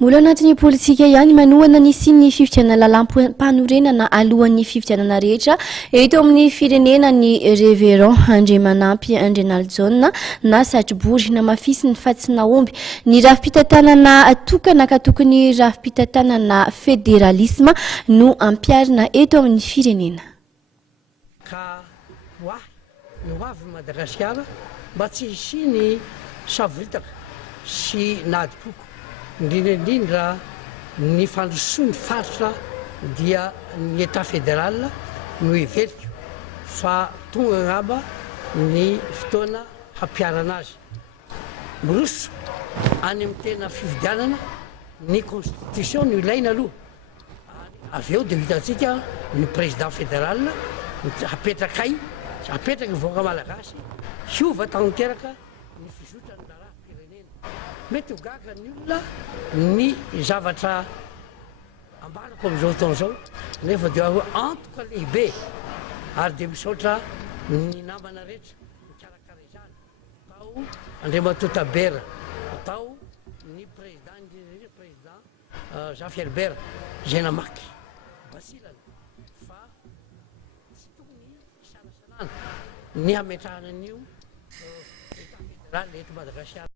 molo anatin'ny politika ihany manohana ny sy ny fifidianana lalam-panorenana alohan'ny fifidianana rehetra eto amin'ny firenena ny Révérend Andriamanampy Andrinaljaona na Satrobory na Mafisy ny Fatsinaomby ny rafi-pitantanana tokana ka tokony rafi-pitantanana federalisma no ampiarina eto amin'ny firenena. Ka ho avy Madagasikara mba tsy hisiany savoritaka sy nadikoko indrindra ny fandrosoany faritra dia ny état fédéral no ivelika fa tonga angamba ny fotoana hampiarana azy miroso any amin'ny tena fifidianana ny constitution no ilaina aloha avy eo dia vitantsika ny président fédéral hapetraky ny voaka malagasy hiova tanteraka ny fizotrany raha-pirenena mety ho gaga ny olona ny zavatra ambarako amin'izao taona izao nefa dia antoka lehibe ary dia misaotra ny namana rehetra mikarakara izany atao Andriamatoa Tabera atao ny président Jean Philibert izay namaky basilana fa tsy tokony isanasanana ny hametrahana an'io état fédéral eto Madagasikara.